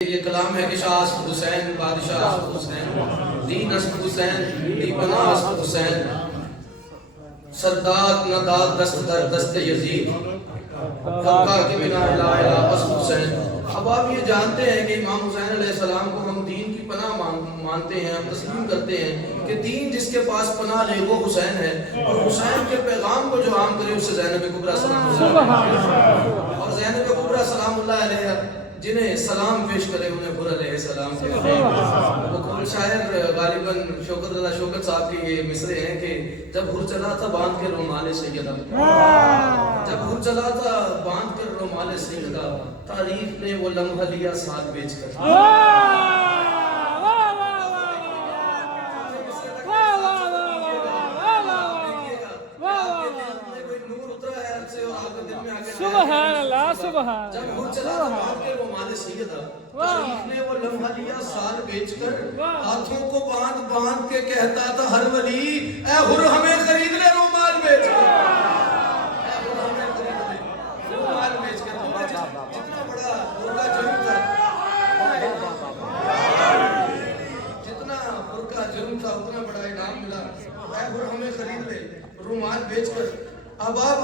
یہ کلام ہے کہ شاہ اسد حسین بادشاہ اسد حسین دین اسد حسین دی پناہ اسد حسین سرداد نداد دست در دست یزید حقا کہ بنا الہ الہ اسد حسین۔ اب آپ یہ جانتے ہیں کہ امام حسین علیہ السلام کو ہم دین کی پناہ مانتے ہیں، ہم تسلیم کرتے ہیں کہ دین جس کے پاس پناہ لے وہ حسین ہے، اور حسین کے پیغام کو جو عام کرے اسے زینب کبریٰ سلام اللہ علیہ، اور زینب کبریٰ سلام اللہ علیہ جنہیں سلام پیش کرے انہیں پر علیہ السلام کہتے ہیں۔ وہ کول شاعر غالباً شوکت رضا شوکت صاحب کی یہ مصرے ہیں کہ جب ہر چلا تھا باندھ کے رومال سیدہ، جب ہر چلا تھا باندھ کے رومال سیدہ، تاریخ نے وہ لمحہ لیا ساتھ بیچ کر۔ سبحان اللہ سبحان جب ہر چلا تھا باندھ کے رومال سیدہ، تاریخ نے وہ لمحہ لیا ساتھ بیچ کر، ہاتھوں کو باندھ باندھ کے کہتا تھا ہر ولی اے ہر ہمیں خرید لے رومال بیچ کر، اے ہر ہمیں خرید لے رومال بیچ کر۔ جتنا بڑا برقع جرم تھا، جتنا برقع جرم تھا اتنا بڑا انعام ملا، اے ہر ہمیں خرید لے رومال بیچ کر۔ اب آپ